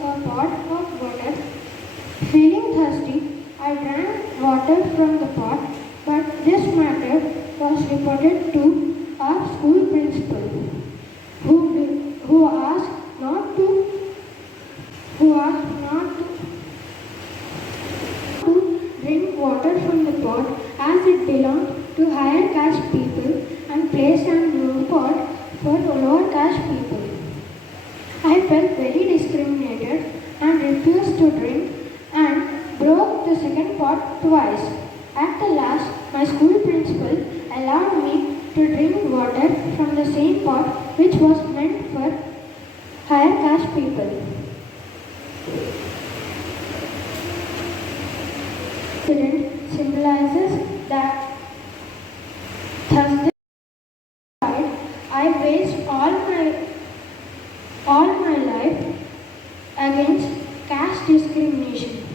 a pot of water. Feeling thirsty, I drank water from the pot, but this matter was reported to our school principal, who asked not to drink water from the pot as it belonged to higher caste people and placed a new pot for lower caste people. I felt very discriminated and refused to drink and broke the second pot twice. At the last, my school principal allowed me to drink water from the same pot which was meant for higher caste people. Incident symbolizes that thus I faced all my life against caste discrimination.